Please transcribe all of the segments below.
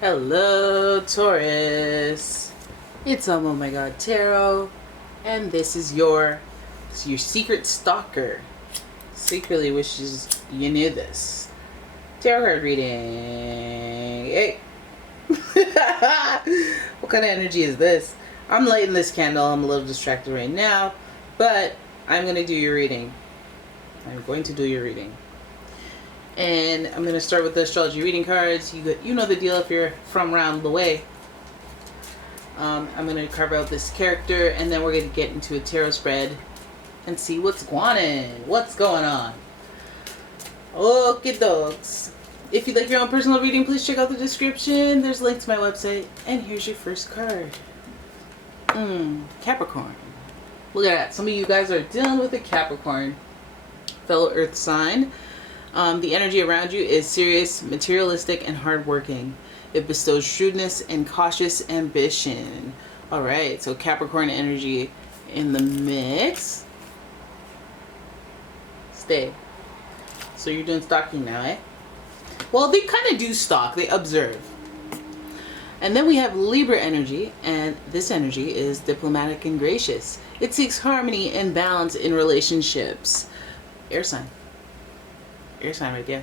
Hello, Taurus. It's umomgtarot, and this is your secret stalker. Secretly wishes you knew this. Tarot card reading. Hey. What kind of energy is this? I'm lighting this candle. I'm a little distracted right now, but I'm going to do your reading. And I'm going to start with the astrology reading cards. You know the deal if you're from around the way. I'm going to carve out this character, and then we're going to get into a tarot spread and see what's going on. Okay, dogs. If you'd like your own personal reading, please check out the description. There's a link to my website. And here's your first card. Capricorn. Look at that. Some of you guys are dealing with a Capricorn. Fellow earth sign. The energy around you is serious, materialistic, and hardworking. It bestows shrewdness and cautious ambition. Alright, so Capricorn energy in the mix. Stay. So you're doing stalking now, eh? Well, they kind of do stalk. They observe. And then we have Libra energy, and this energy is diplomatic and gracious. It seeks harmony and balance in relationships. Air sign right there.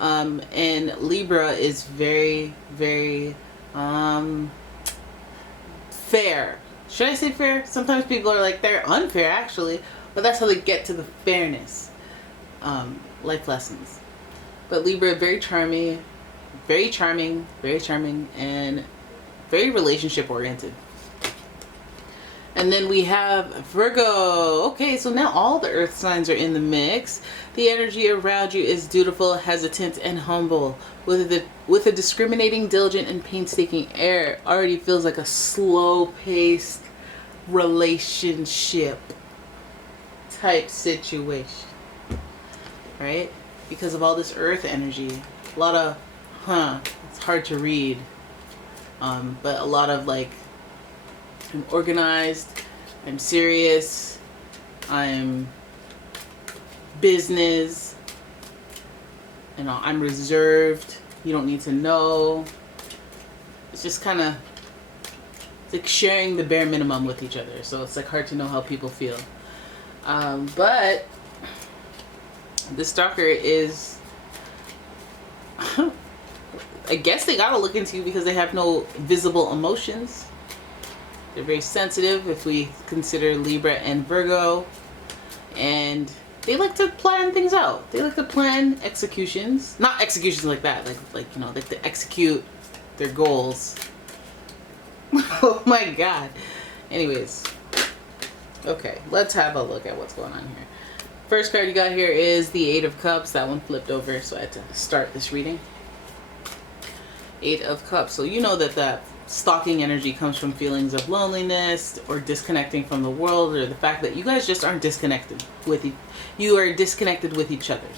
And Libra is very, very fair. Should I say fair? Sometimes people are like, they're unfair actually, but that's how they get to the fairness. Life lessons. But Libra, very charming, and very relationship oriented. And then we have Virgo. Okay, so now all the earth signs are in the mix. The energy around you is dutiful, hesitant, and humble. With a discriminating, diligent, and painstaking air. Already feels like a slow-paced relationship type situation. Right? Because of all this earth energy. A lot of, it's hard to read. But a lot of like, I'm organized, I'm serious, I'm business, I'm reserved, you don't need to know. It's just kind of, it's like sharing the bare minimum with each other, so it's like hard to know how people feel. But the stalker is, I guess they gotta look into you because they have no visible emotions. They're very sensitive if we consider Libra and Virgo. And they like to plan things out. They like to plan executions. Not executions like that. Like to execute their goals. Oh my god. Anyways. Okay, let's have a look at what's going on here. First card you got here is the Eight of Cups. That one flipped over, so I had to start this reading. Eight of Cups. So you know that stalking energy comes from feelings of loneliness or disconnecting from the world, or the fact that you guys just aren't disconnected with you are disconnected with each other.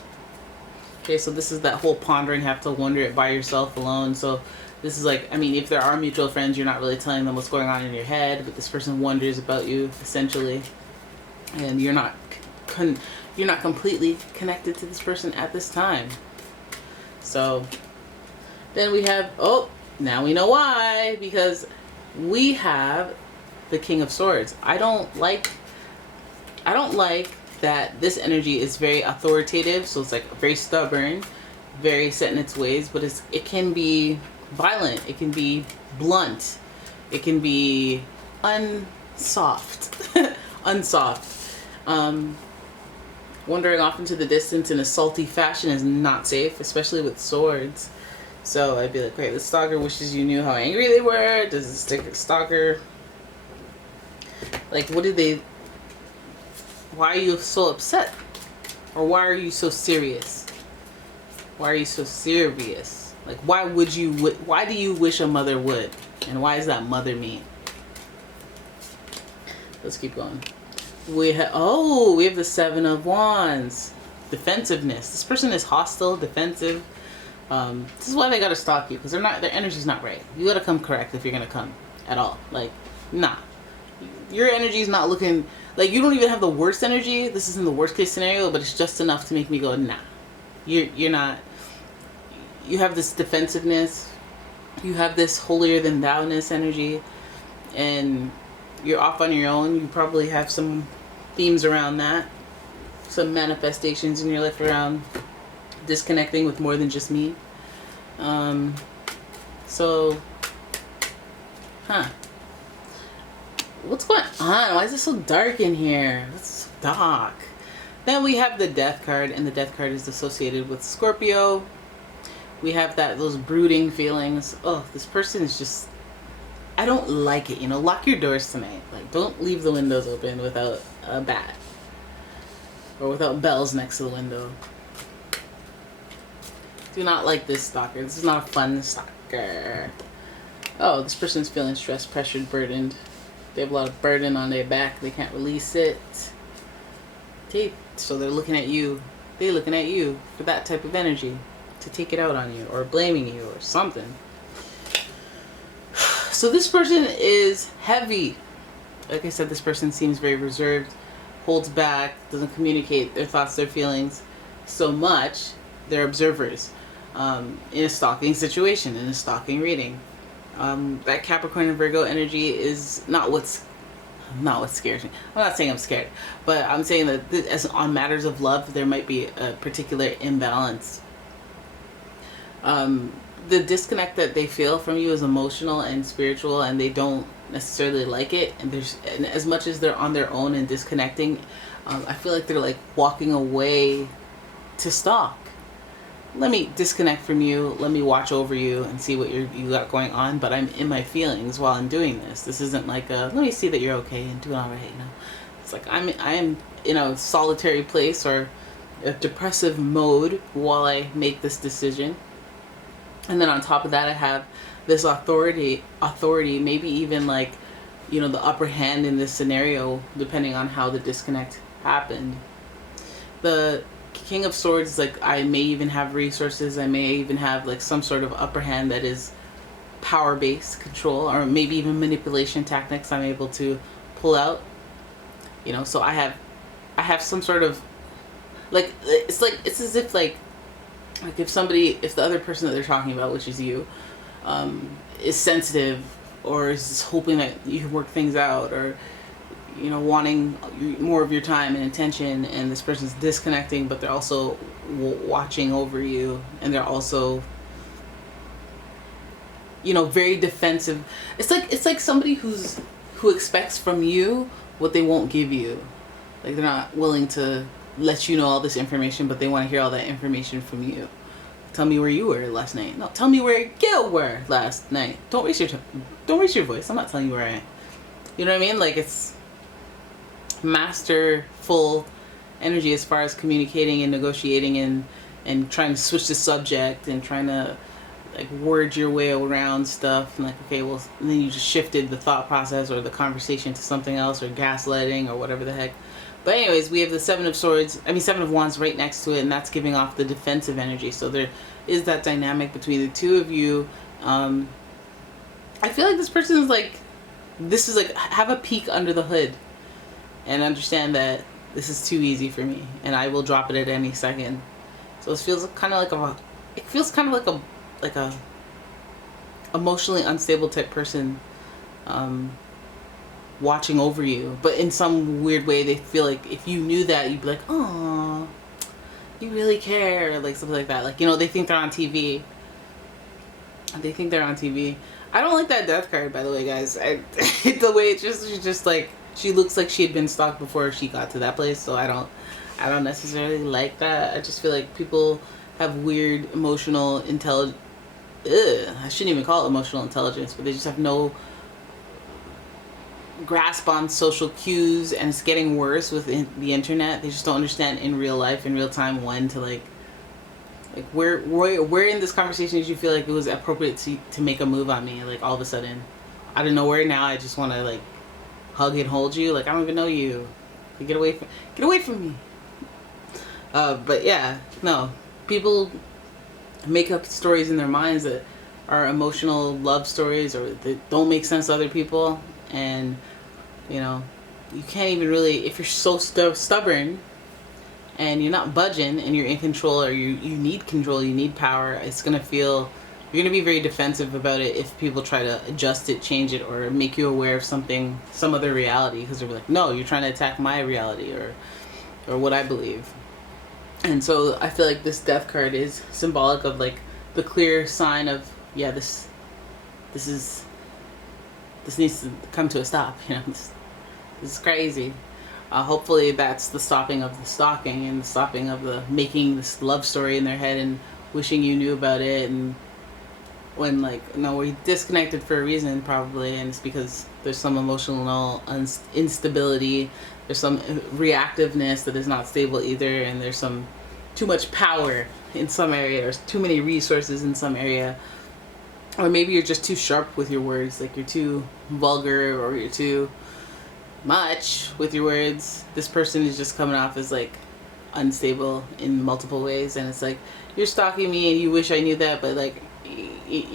Okay, so this is that whole pondering, have to wonder it by yourself alone. So this is like, I mean, if there are mutual friends, you're not really telling them what's going on in your head, but this person wonders about you essentially, and you're not completely connected to this person at this time. So then we have, now we know why, because we have the King of Swords. I don't like that this energy is very authoritative, so it's like very stubborn, very set in its ways, but it can be violent, it can be blunt, it can be unsoft. Wandering off into the distance in a salty fashion is not safe, especially with swords. So I'd be like, great, the stalker wishes you knew how angry they were. Does the stalker, like, why are you so upset? Or why are you so serious? Why are you so serious? Like, why do you wish a mother would? And why does that mother mean? Let's keep going. We have the Seven of Wands. Defensiveness. This person is hostile, defensive. This is why they gotta stalk you, because their energy's not right. You gotta come correct if you're gonna come at all. Like, nah. Your energy's not looking like, you don't even have the worst energy. This isn't the worst case scenario, but it's just enough to make me go, nah. You're not. You have this defensiveness. You have this holier than thou-ness energy, and you're off on your own. You probably have some themes around that, some manifestations in your life around disconnecting with more than just me. So, what's going on? Why is it so dark in here? It's so dark. Then we have the Death card, and the Death card is associated with Scorpio. We have those brooding feelings. Oh, this person is just, I don't like it. Lock your doors tonight. Like, don't leave the windows open without a bat. Or without bells next to the window. Do not like this stalker. This is not a fun stalker. Oh, this person's feeling stressed, pressured, burdened. They have a lot of burden on their back. They can't release it. Okay, so they're looking at you. They're looking at you for that type of energy. To take it out on you, or blaming you, or something. So this person is heavy. Like I said, this person seems very reserved, holds back, doesn't communicate their thoughts, their feelings so much. They're observers in a stalking situation, in a stalking reading. That Capricorn and Virgo energy is not what scares me. I'm not saying I'm scared, but I'm saying that as on matters of love, there might be a particular imbalance. The disconnect that they feel from you is emotional and spiritual, and they don't necessarily like it. And as much as they're on their own and disconnecting, I feel like they're like walking away to stalk. Let me disconnect from you. Let me watch over you and see what you got going on. But I'm in my feelings while I'm doing this. This isn't like let me see that you're okay and doing all right. It's like I am in a solitary place or a depressive mode while I make this decision. And then on top of that, I have this authority, maybe even like, the upper hand in this scenario, depending on how the disconnect happened. The King of Swords is like, I may even have resources. I may even have like some sort of upper hand that is power-based control, or maybe even manipulation tactics I'm able to pull out. So I have some sort of it's as if if the other person that they're talking about, which is you, is sensitive, or is just hoping that you can work things out, or wanting more of your time and attention, and this person's disconnecting, but they're also watching over you, and they're also very defensive. It's like somebody who expects from you what they won't give you. Like, they're not willing to let you know all this information, but they want to hear all that information from you. Tell me where you were last night. No, tell me where Gil were last night. Don't raise your voice. I'm not telling you where I am. You know what I mean? Like, it's masterful energy as far as communicating and negotiating and trying to switch the subject and trying to like word your way around stuff, and like, okay, well, and then you just shifted the thought process or the conversation to something else, or gaslighting, or whatever the heck. But anyways, we have the Seven of Wands right next to it, and that's giving off the defensive energy. So there is that dynamic between the two of you. I feel like this person is like, have a peek under the hood and understand that this is too easy for me, and I will drop it at any second. So it feels kind of like a emotionally unstable type person, watching over you, but in some weird way they feel like if you knew that, you'd be like, oh, you really care, like something like that. Like, they think they're on TV. I don't like that Death card, by the way, guys. The way she's just like, she looks like she had been stalked before she got to that place. So I don't necessarily like that. I just feel like people have weird emotional intelligence. I shouldn't even call it emotional intelligence, but they just have no grasp on social cues, and it's getting worse with the internet. They just don't understand in real life, in real time, when to like where in this conversation did you feel like it was appropriate to make a move on me, like all of a sudden out of nowhere. Now I just want to like hug and hold you, like I don't even know you. Get away from me. But yeah, no, people make up stories in their minds that are emotional love stories, or that don't make sense to other people. And you can't even really, if you're so stubborn and you're not budging and you're in control, or you need control, you need power, it's gonna feel you're going to be very defensive about it if people try to adjust it, change it, or make you aware of something, some other reality, because they're like, no, you're trying to attack my reality or what I believe. And so I feel like this death card is symbolic of like the clear sign of, yeah, this needs to come to a stop. You know, this is crazy. Hopefully that's the stopping of the stalking and the stopping of the making this love story in their head and wishing you knew about it. And when, like, no, we're disconnected for a reason probably, and it's because there's some emotional instability, there's some reactiveness that is not stable either, and there's some too much power in some area, there's too many resources in some area, or maybe you're just too sharp with your words, like you're too vulgar or you're too much with your words. This person is just coming off as like unstable in multiple ways, and it's like, you're stalking me and you wish I knew that, but like, I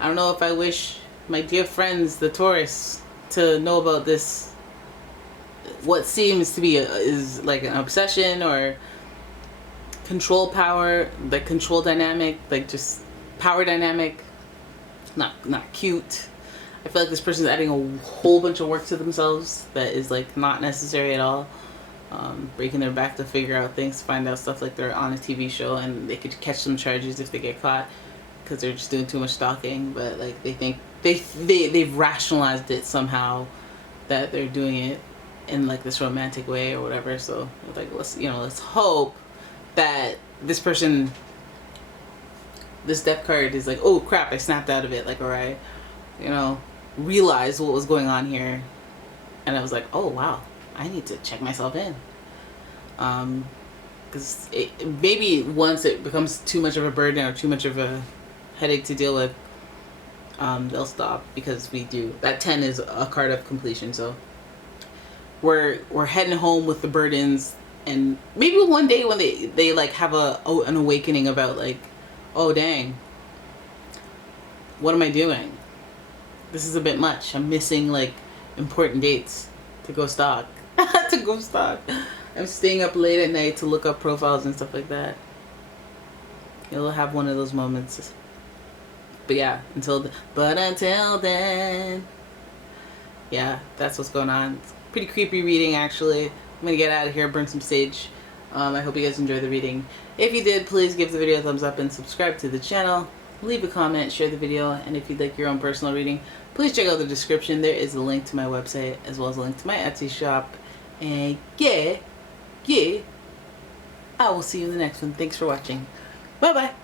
don't know if I wish my dear friends, the Taurus, to know about this, what seems to be is like an obsession or control power, like control dynamic, like just power dynamic, not cute. I feel like this person's adding a whole bunch of work to themselves that is like not necessary at all. Breaking their back to figure out things, to find out stuff, like they're on a TV show and they could catch some charges if they get caught because they're just doing too much stalking. But like they think they've rationalized it somehow that they're doing it in like this romantic way or whatever. So like, let's hope that this person, this death card is like, oh crap, I snapped out of it, like, or I realized what was going on here, and I was like, oh wow, I need to check myself in, because maybe once it becomes too much of a burden or too much of a headache to deal with, they'll stop, because we do that. 10 is a card of completion, so we're heading home with the burdens, and maybe one day when they like have an awakening about like, oh dang, what am I doing? This is a bit much. I'm missing like important dates to go stalk. I'm staying up late at night to look up profiles and stuff like that. You'll have one of those moments. But yeah, until then, yeah, that's what's going on. It's a pretty creepy reading, actually. I'm gonna get out of here, burn some sage. I hope you guys enjoyed the reading. If you did, please give the video a thumbs up and subscribe to the channel. Leave a comment, share the video, and if you'd like your own personal reading, please check out the description. There is a link to my website as well as a link to my Etsy shop. And yeah, I will see you in the next one. Thanks for watching. Bye bye.